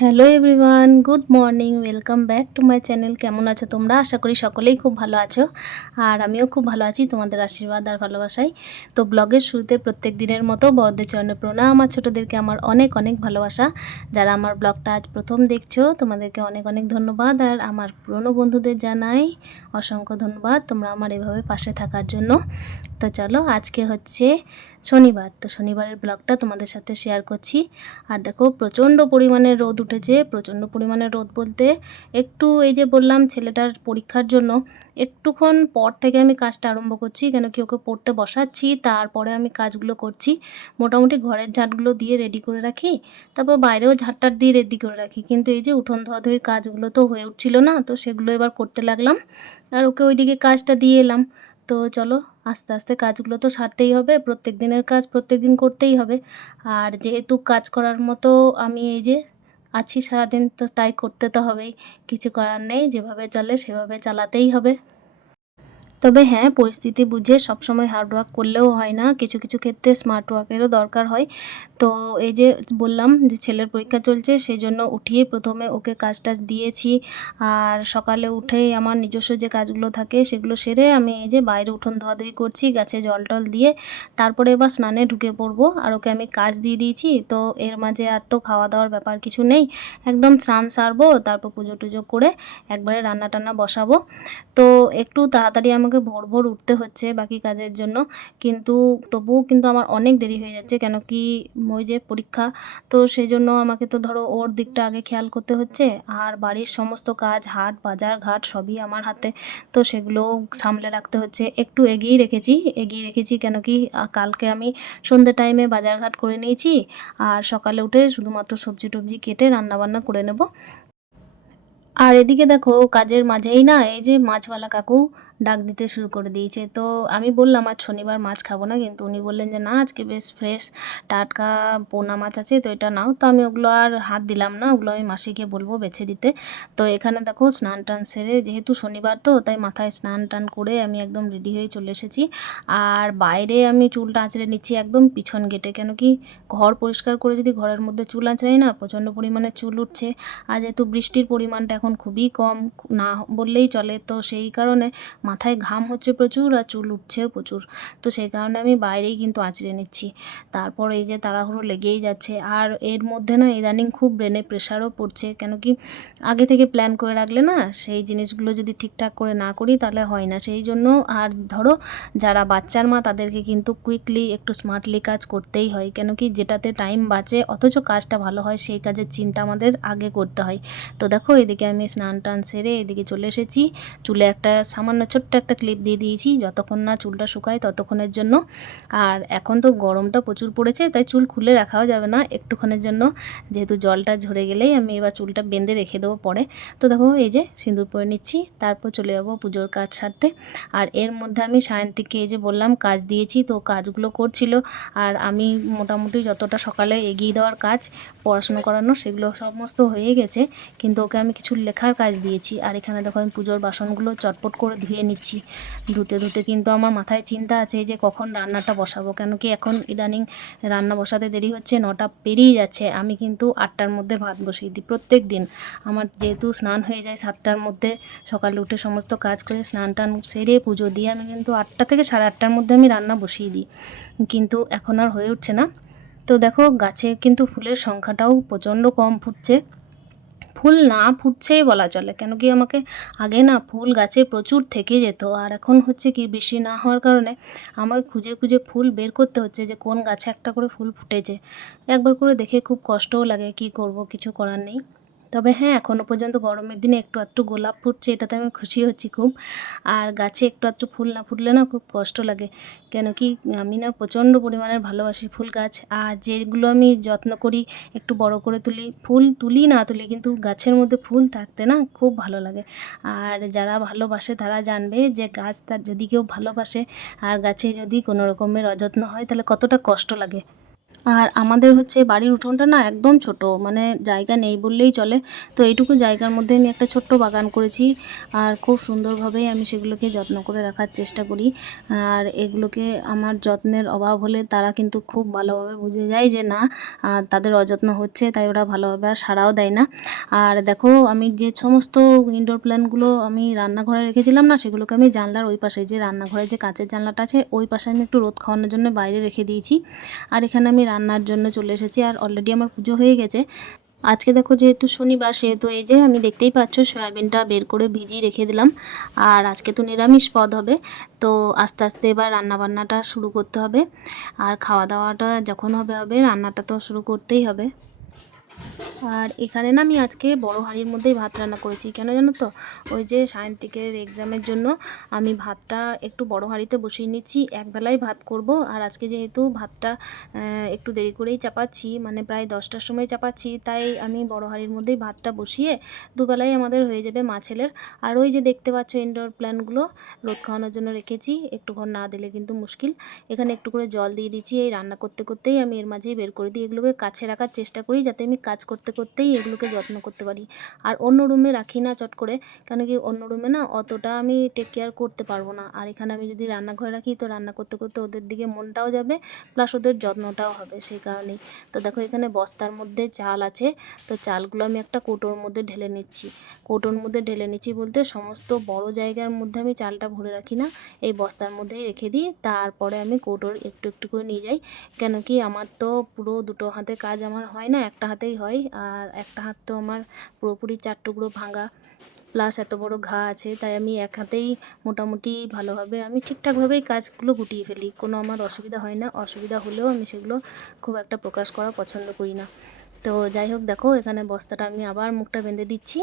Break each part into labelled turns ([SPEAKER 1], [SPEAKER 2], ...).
[SPEAKER 1] Hello everyone good morning welcome back to my channel কেমন আছো তোমরা? আশা করি সকলেই খুব ভালো আছো। আর আমিও খুব ভালো আছি, তোমাদের আশীর্বাদ আর ভালোবাসায়। তো ব্লগের শুরুতে প্রত্যেক দিনের মতো বড়দের চরণে প্রণাম আমার ছোটোদেরকে আমার অনেক অনেক ভালোবাসা। যারা আমার ব্লগটা আজ প্রথম দেখছ, তোমাদেরকে অনেক অনেক ধন্যবাদ। আর আমার পুরনো বন্ধুদের জানাই অসংখ্য ধন্যবাদ, তোমরা আমার এভাবে পাশে থাকার জন্য। তো চলো, আজকে হচ্ছে শনিবার। তো শনিবারের ব্লগটা তোমাদের সাথে শেয়ার করছি। আর দেখো, প্রচণ্ড পরিমাণে রোদ উঠেছে প্রচণ্ড পরিমাণে রোদ বলতে। একটু এই যে বললাম ছেলেটার পরীক্ষার জন্য, একটুক্ষণ পর থেকে আমি কাজটা আরম্ভ করছি, কেন কি ওকে পড়তে বসাচ্ছি, তারপরে আমি কাজগুলো করছি। মোটামুটি ঘরের ঝাঁটগুলো দিয়ে রেডি করে রাখি, তারপর বাইরেও ঝাঁটটার দিয়ে রেডি করে রাখি। কিন্তু এই যে উঠোন ধোয়াধুয়ির কাজগুলো তো হয়ে উঠছিল না, তো সেগুলো এবার করতে লাগলাম। আর ওকে ওইদিকে কাজটা দিয়ে এলাম। তো চলো, আস্তে আস্তে কাজগুলো তো সারতেই হবে, প্রত্যেক দিনের কাজ প্রত্যেক দিন করতেই হবে। আর যেহেতু কাজ করার মতো আমি এই যে আছি সারাদিন, তো তাই করতে তো হবেই। কিছু করার নেই, যেভাবে চলে সেভাবে চালাতেই হবে। তবে হ্যাঁ পরিস্থিতি বুঝে সবসময় হার্ড ওয়ার্ক করলেও হয় না। কিছু কিছু ক্ষেত্রে স্মার্ট ওয়ার্কেরও দরকার হয়। তো এই যে বললাম যে ছেলের পরীক্ষা চলছে সেই জন্য উঠিয়ে প্রথমে ওকে কাজ টাজ দিয়েছি। আর সকালে উঠেই আমার নিজস্ব যে কাজগুলো থাকে, সেগুলো সেরে আমি এই যে বাইরে উঠোন ধোয়াধুয়ি করছি, গাছে জল টল দিয়ে। তারপরে এবার স্নানে ঢুকে পড়ব। আর ওকে আমি কাজ দিয়ে দিয়েছি। তো এর মাঝে আর তো খাওয়া দাওয়ার ব্যাপার কিছু নেই। একদম স্নান সারবো, তারপর পুজো টুজো করে একবারে রান্না টান্না বসাবো। তো একটু তাড়াতাড়ি আমাকে ভোর ভোর উঠতে হচ্ছে বাকি কাজের জন্য। কিন্তু তবুও কিন্তু আমার অনেক দেরি হয়ে যাচ্ছে কেন কি ওই যে পরীক্ষা। তো সেই জন্য আমাকে তো ধরো ওর দিকটা আগে খেয়াল করতে হচ্ছে। আর বাড়ির সমস্ত কাজ, হাট, বাজার, ঘাট সবই আমার হাতে। তো সেগুলো সামলে রাখতে হচ্ছে। একটু এগিয়েই রেখেছি, এগিয়ে রেখেছি কেন কি কালকে আমি সন্ধ্যে টাইমে বাজার ঘাট করে নিয়েছি। আর সকালে উঠে শুধুমাত্র সবজি টবজি কেটে রান্নাবান্না করে নেব। আর এদিকে দেখো কাজের মাঝেই না, এই যে মাছওয়ালা কাকু ডাক দিতে শুরু করে দিয়েছে। তো আমি বললাম, আজ শনিবার মাছ খাব না। কিন্তু উনি বললেন যে, না, আজকে বেশ ফ্রেশ টাটকা পোনা মাছ আছে, তো এটা নাও। তো আমি ওগুলো আর হাত দিলাম না, ওগুলো আমি মাসিকে বলব বেছে দিতে। তো এখানে দেখো স্নান টান সেরে, যেহেতু শনিবার তো, তাই মাথায় স্নান টান করে আমি একদম রেডি হয়ে চলে এসেছি। আর বাইরে আমি চুলটা আঁচড়ে নিচ্ছি একদম পিছন গেটে, কেন কি ঘর পরিষ্কার করে যদি ঘরের মধ্যে চুল আঁচড়াই না, প্রচণ্ড পরিমাণে চুল উঠছে। আর যেহেতু বৃষ্টির পরিমাণটা এখন খুবই কম, না বললেই চলে। তো সেই কারণে মাথায় ঘাম হচ্ছে প্রচুর আর চুল উঠছেও প্রচুর। তো সেই কারণে আমি বাইরেই কিন্তু আঁচড়ে নিচ্ছি। তারপর এই যে তাড়াহুড়ো লেগেই যাচ্ছে। আর এর মধ্যে না ইদানিং খুব ব্রেনে প্রেশারও পড়ছে। কেন কি আগে থেকে প্ল্যান করে রাখলে না সেই জিনিসগুলো যদি ঠিকঠাক করে না করি তাহলে হয় না। সেই জন্য আর ধরো যারা বাচ্চার মা তাদেরকে কিন্তু কুইকলি একটু স্মার্টলি কাজ করতেই হয়। কেন কি যেটাতে টাইম বাঁচে অথচ কাজটা ভালো হয় সেই কাজের চিন্তা আমাদের আগে করতে হয়। তো দেখো এদিকে আমি স্নান টান সেরে এদিকে চলে এসেছি। চুলে একটা সামান্য ছোট্ট একটা ক্লিপ দিয়ে দিয়েছি, যতক্ষণ না চুলটা শুকায় ততক্ষণের জন্য। আর এখন তো গরমটা প্রচুর পড়েছে, তাই চুল খুলে রাখাও যাবে না। একটুক্ষণের জন্য, যেহেতু জলটা ঝরে গেলেই আমি এবার চুলটা বেঁধে রেখে দেবো পরে। তো দেখো, এই যে সিঁদুর পরে নিচ্ছি, তারপর চলে যাব পুজোর কাজ সারতে। আর এর মধ্যে আমি সায়ন্তিকে এই যে বললাম, কাজ দিয়েছি, তো কাজগুলো করছিল। আর আমি মোটামুটি যতটা সকালে এগিয়ে দেওয়ার কাজ, পড়াশুনো করানো, সেগুলো সমস্ত হয়ে গেছে। কিন্তু ওকে আমি কিছু লেখার কাজ দিয়েছি। আর এখানে দেখো, আমি পুজোর বাসনগুলো চটপট করে ধুয়ে নিচ্ছি। ধুতে ধুতে কিন্তু আমার মাথায় চিন্তা আছে যে কখন রান্নাটা বসাবো। কেন কি এখন ইদানিং রান্না বসাতে দেরি হচ্ছে, নটা পেরিয়ে যাচ্ছে। আমি কিন্তু আটটার মধ্যে ভাত বসিয়ে দিই প্রত্যেক দিন। আমার যেহেতু স্নান হয়ে যায় সাতটার মধ্যে, সকালে উঠে সমস্ত কাজ করে স্নান টান সেরে পুজো দিয়ে আমি কিন্তু আটটা থেকে সাড়ে আটটার মধ্যে আমি রান্না বসিয়ে দিই। কিন্তু এখন আর হয়ে উঠছে না। তো দেখো, গাছে কিন্তু ফুলের সংখ্যাটাও প্রচণ্ড কম ফুটছে। ফুল না ফুটছেই বলা চলে। কেন কি আমাকে আগে না ফুল গাছে প্রচুর থেকে যেত। আর এখন হচ্ছে কি বৃষ্টি না হওয়ার কারণে আমাকে খুঁজে খুঁজে ফুল বের করতে হচ্ছে যে কোন গাছে একটা করে ফুল ফুটেছে। একবার করে দেখে খুব কষ্টও লাগে কি করব, কিছু করার নেই। তবে হ্যাঁ এখনও পর্যন্ত গরমের দিনে একটু আধটু গোলাপ ফুটছে, এটাতে আমি খুশি হচ্ছি খুব। আর গাছে একটু আধটু ফুল না ফুটলে না খুব কষ্ট লাগে। কেন কি আমি না প্রচণ্ড পরিমাণের ভালোবাসি ফুল গাছ, আর যেগুলো আমি যত্ন করি, একটু বড় করে তুলি, ফুল তুলি না তুলি, কিন্তু গাছের মধ্যে ফুল থাকতে না খুব ভালো লাগে। আর যারা ভালোবাসে তারা জানবে যে গাছ তার যদি কেউ ভালোবাসে, আর গাছে যদি কোনো রকমের অযত্ন হয়, তাহলে কতটা কষ্ট লাগে। আর আমাদের হচ্ছে বাড়ির উঠোনটা না একদম ছোট মানে জায়গা নেই বললেই চলে। তো এইটুকু জায়গার মধ্যে আমি একটা ছোট্ট বাগান করেছি আর খুব সুন্দরভাবেই আমি সেগুলোকে যত্ন করে রাখার চেষ্টা করি। আর এগুলোকে আমার যত্নের অভাব হলে তারা কিন্তু খুব ভালোভাবে বুঝে যায় যে না তাদের অযত্ন হচ্ছে, তাই ওরা ভালোভাবে আর সাড়াও দেয় না। আর দেখো, আমি যে সমস্ত ইনডোর প্ল্যান্টগুলো আমি রান্নাঘরে রেখেছিলাম না, সেগুলোকে আমি জানলার ওই পাশে, যে রান্নাঘরে যে কাঁচের জানলাটা আছে, ওই পাশে আমি একটু রোদ খাওয়ানোর জন্য বাইরে রেখে দিয়েছি। আর এখানে আমি রান্নার জন্য চলে এসেছি আর অলরেডি আমার পুজো হয়ে গেছে। আজকে দেখো যেহেতু শনিবার, সেহেতু এই যে আমি দেখতেই পাচ্ছ, সয়াবিনটা বের করে ভিজিয়ে রেখে দিলাম। আর আজকে তো নিরামিষ পদ হবে, তো আস্তে আস্তে এবার রান্নাবান্নাটা শুরু করতে হবে। আর খাওয়া দাওয়াটা যখন হবে হবে, রান্নাটা তো শুরু করতেই হবে। আর এখানে না আমি আজকে বড় হাঁড়ির মধ্যেই ভাত রান্না করেছি। কেন জানো তো? ওই যে সায়েন্তিকের এক্সামের জন্য আমি ভাতটা একটু বড় হাঁড়িতে বসিয়ে নিচ্ছি। একবেলায় ভাত করব। আর আজকে যেহেতু ভাতটা একটু দেরি করেই চাপাচ্ছি মানে প্রায় দশটার সময় চাপাচ্ছি, তাই আমি বড় হাঁড়ির মধ্যেই ভাতটা বসিয়ে দুবেলায় আমাদের হয়ে যাবে মাছেলের আর ওই যে দেখতে পাচ্ছ ইনডোর প্ল্যান্টগুলো রোদ খাওয়ানোর জন্য রেখেছি। একটুক্ষণ না দিলে কিন্তু মুশকিল। এখানে একটু করে জল দিয়ে দিচ্ছি। এই রান্না করতে করতেই আমি এর মাঝেই বের করে দিই। এগুলোকে কাছে রাখার চেষ্টা করি, যাতে আমি কাজ করতে করতেই এগুলোকে যত্ন করতে পারি। আর অন্য রুমে রাখি না চট করে, কেন কি অন্য রুমে না অতটা আমি টেক কেয়ার করতে পারব না। আর এখানে আমি যদি রান্নাঘরে রাখি, তো রান্না করতে করতে ওদের দিকে মনটাও যাবে প্লাস ওদের যত্নটাও হবে সেই কারণেই। তো দেখো এখানে বস্তার মধ্যে চাল আছে, তো চালগুলো আমি একটা কৌটোর মধ্যে ঢেলে নিচ্ছি। কৌটোর মধ্যে ঢেলে নিচ্ছি বলতে সমস্ত বড় জায়গার মধ্যে আমি চালটা ভরে রাখি না, এই বস্তার মধ্যেই রেখে দিই, তারপরে আমি কৌটোর একটু একটু করে নিয়ে যাই। কেন কি আমার তো পুরো দুটো হাতে কাজ আমার হয় না, একটা হাতেই হয়, আর একটা হাত তো আমার পুরোপুরি চার টুকরো ভাঙা, প্লাস এত বড় ঘা আছে, তাই আমি এক হাতেই মোটামুটি ভালোভাবে আমি ঠিকঠাকভাবেই কাজগুলো গুটিয়ে ফেলি। কোনো আমার অসুবিধা হয় না, অসুবিধা হলেও আমি সেগুলো খুব একটা প্রকাশ করা পছন্দ করি না। তো যাই হোক, দেখো এখানে বস্তাটা আমি আবার মুখটা বেঁধে দিচ্ছি,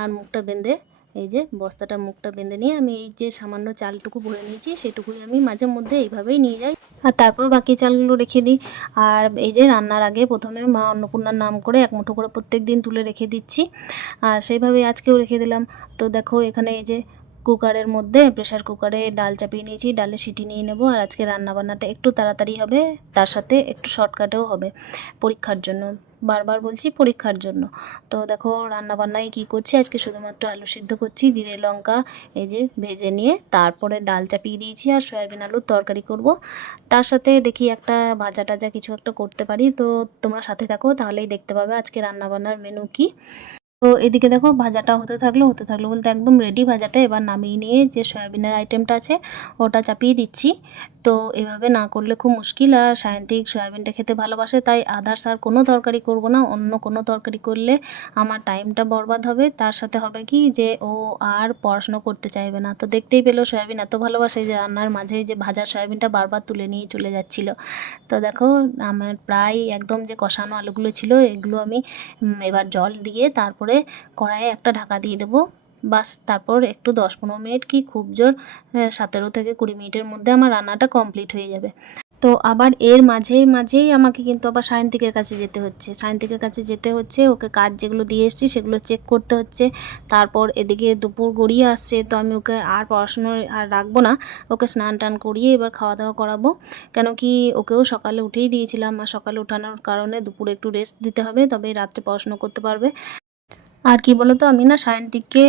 [SPEAKER 1] আর মুখটা বেঁধে এই যে বস্তাটা, মুখটা বেঁধে নিয়ে আমি এই যে সামান্য চালটুকু ভরে নিয়েছি, সেটুকুই আমি মাঝে মধ্যে এইভাবেই নিয়ে যাই। আর তারপর বাকি চালগুলো রেখে দিই। আর এই যে রান্নার আগে প্রথমে মা অন্নপূর্ণার নাম করে এক মুঠো করে প্রত্যেক দিন তুলে রেখে দিচ্ছি। আর সেইভাবে আজকেও রেখে দিলাম। তো দেখো এখানে এই যে কুকারের মধ্যে প্রেশার কুকারে ডাল চাপিয়ে নিয়েছি, ডালে সিটি নিয়ে নেব আর আজকে রান্নাবান্নাটা একটু তাড়াতাড়ি হবে, তার সাথে একটু শর্টকাটেও হবে পরীক্ষার জন্য। বারবার বলছি পরীক্ষার জন্য। তো দেখো রান্না বান্নায় কী করছি? আজকে শুধুমাত্র আলু সিদ্ধ করছি, জিরে লঙ্কা এই যে ভেজে নিয়ে তারপরে ডাল চাপিয়ে দিয়েছি আর সয়াবিন আলুর তরকারি করব। তার সাথে দেখি একটা ভাজা টাজা কিছু একটা করতে পারি। তো তোমরা সাথে থাকো, তাহলেই দেখতে পাবে আজকে রান্নাবান্নার মেনু কি। তো এদিকে দেখো ভাজাটা হতে থাকল হতে থাকল বলতে একদম রেডি ভাজাটা। এবার নামিয়ে নিয়ে যে সয়াবিনের আইটেমটা আছে, ওটা চাপিয়ে দিচ্ছি। তো এভাবে না করলে খুব মুশকিল আর সায়ন্তিক সয়াবিনটা খেতে ভালোবাসে, তাই আদার্স আর কোনো তরকারি করব না। অন্য কোনো তরকারি করলে আমার টাইমটা বরবাদ হবে। তার সাথে হবে কি যে ও আর পড়াশুনো করতে চাইবে না। তো দেখতেই পেল সয়াবিন এত ভালোবাসে যে রান্নার মাঝে যে ভাজা সয়াবিনটা বারবার তুলে নিয়ে চলে যাচ্ছিল। তো দেখো আমার প্রায় একদম যে কষানো আলুগুলো ছিল, এগুলো আমি এবার জল দিয়ে তারপরে কড়াইয়ে একটা ঢাকা দিয়ে দেবো। বাস, তারপর একটু দশ পনেরো মিনিট কি খুব জোর সতেরো থেকে কুড়ি মিনিটের মধ্যে আমার রান্নাটা কমপ্লিট হয়ে যাবে। তো আবার এর মাঝে মাঝেই আমাকে কিন্তু আবার সায়ন্তিকের কাছে যেতে হচ্ছে। সায়ন্তিকের কাছে যেতে হচ্ছে, ওকে কাজ যেগুলো দিয়ে এসেছি সেগুলো চেক করতে হচ্ছে। তারপর এদিকে দুপুর গড়িয়ে আসছে, তো আমি ওকে আর পড়াশুনো আর রাখব না, ওকে স্নান টান করিয়ে এবার খাওয়া দাওয়া করাবো। কেন কি ওকেও সকালে উঠেই দিয়েছিলাম, আর সকালে ওঠানোর কারণে দুপুরে একটু রেস্ট দিতে হবে তবে রাত্রে পড়াশুনো করতে পারবে। আর কি বলতো, আমি না সায়ন্তিককে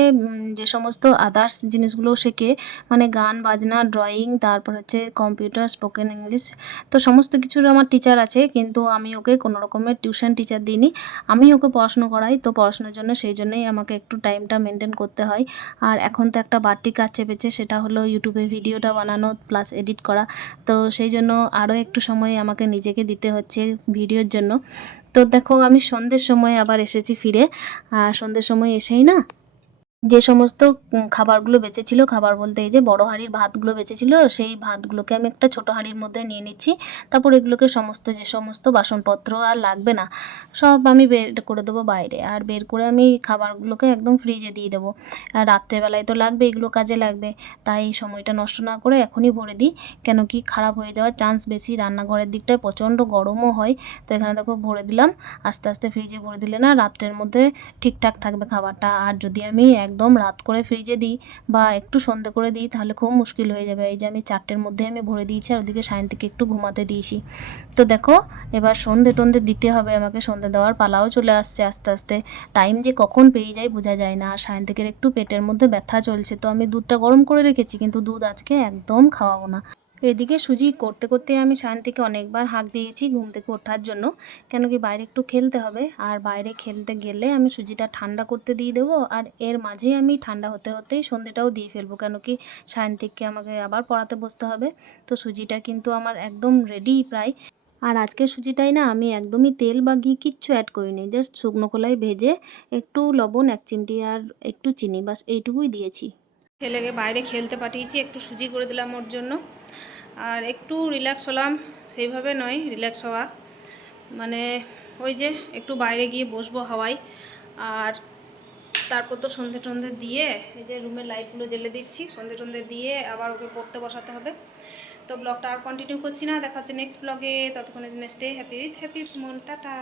[SPEAKER 1] যে সমস্ত আদার্স জিনিসগুলো শেখে মানে গান, বাজনা ড্রয়িং তারপর হচ্ছে কম্পিউটার স্পোকেন ইংলিশ তো সমস্ত কিছুর আমার টিচার আছে, কিন্তু আমি ওকে কোনো রকমের টিউশন টিচার দিইনি। আমি ওকে পড়াশুনো করাই, তো পড়াশোনার জন্য সেই জন্যই আমাকে একটু টাইমটা মেনটেন করতে হয়। আর এখন তো একটা বাড়তি কাজ চেপেছে, সেটা হলো ইউটিউবে ভিডিওটা বানানো প্লাস এডিট করা, তো সেই জন্য আরও একটু সময় আমাকে নিজেকে দিতে হচ্ছে ভিডিওর জন্য। তো দেখো আমি সন্ধ্যের সময় আবার এসেছি ফিরে। আর সন্ধ্যের সময় এসেই না? যে সমস্ত খাবারগুলো বেঁচেছিল, খাবার বলতে এই যে বড় হাঁড়ির ভাতগুলো বেঁচেছিল, সেই ভাতগুলোকে আমি একটা ছোট হাঁড়ির মধ্যে নিয়ে নিচ্ছি। তারপর এগুলোকে সমস্ত, যে সমস্ত বাসনপত্র আর লাগবে না, সব আমি বের করে দেবো বাইরে। আর বের করে আমি খাবারগুলোকে একদম ফ্রিজে দিয়ে দেবো। আর রাত্রেবেলায় তো লাগবে, এগুলো কাজে লাগবে। তাই সময়টা নষ্ট না করে এখনই ভরে দিই। কেন কি খারাপ হয়ে যাওয়ার চান্স বেশি। রান্নাঘরের দিকটায় প্রচণ্ড গরমও হয়। তো এখানে দেখো ভরে দিলাম। আস্তে আস্তে ফ্রিজে ভরে দিলে না রাত্রের মধ্যে ঠিকঠাক থাকবে খাবারটা। আর যদি আমি এক একদম রাত করে ফ্রিজে দিই বা একটু সন্ধে করে দিই, তাহলে খুব মুশকিল হয়ে যাবে। এই যে আমি চারটের মধ্যে আমি ভরে দিয়েছি আর ওদিকে সায়ন্তীকে একটু ঘুমাতে দিয়েছি। তো দেখো, এবার সন্ধে টন্ধে দিতে হবে আমাকে। সন্ধে দেওয়ার পালাও চলে আসছে আস্তে আস্তে। টাইম যে কখন পেয়ে যায় বোঝা যায় না। আর সায়ন্তিকের একটু পেটের মধ্যে ব্যথা চলছে। তো আমি দুধটা গরম করে রেখেছি, কিন্তু দুধ আজকে একদম খাওয়াবো না। এদিকে সুজি করতে করতে আমি শান্তিকে অনেকবার হাঁক দিয়েছি ঘুম থেকে ওঠার জন্য। কেন কি বাইরে একটু খেলতে হবে। আর বাইরে খেলতে গেলে আমি সুজিটা ঠান্ডা করতে দিয়ে দেবো। আর এর মাঝেই আমি ঠান্ডা হতে হতেই সন্ধেটাও দিয়ে ফেলব। কেন কি শান্তিককে আমাকে আবার পড়াতে বসতে হবে। তো সুজিটা কিন্তু আমার একদম রেডি প্রায়। আর আজকে সুজিটাই না আমি একদমই তেল বা ঘি কিচ্ছু অ্যাড করিনি। জাস্ট শুকনো কলাই ভেজে একটু লবণ, এক চিমটি আর একটু চিনি। বাস এইটুকুই দিয়েছি। ছেলেকে বাইরে খেলতে পাঠিয়েছি। একটু সুজি করে দিলাম ওর জন্য। আর একটু রিল্যাক্স হলাম, সেইভাবে নয় রিল্যাক্স হওয়া। মানে ওই যে একটু বাইরে গিয়ে বসবো হাওয়ায়। আর তারপর তো সন্ধে টন্ধে দিয়ে এই যে রুমের লাইটগুলো জ্বেলে দিচ্ছি, সন্ধে টন্ধে দিয়ে আবার ওকে পড়তে বসাতে হবে। তো ব্লগটা আর কন্টিনিউ করছি না, দেখা হচ্ছে নেক্সট ব্লগে ততক্ষণের জন্য স্টে হ্যাপি উইথ হ্যাপি মন টাটা।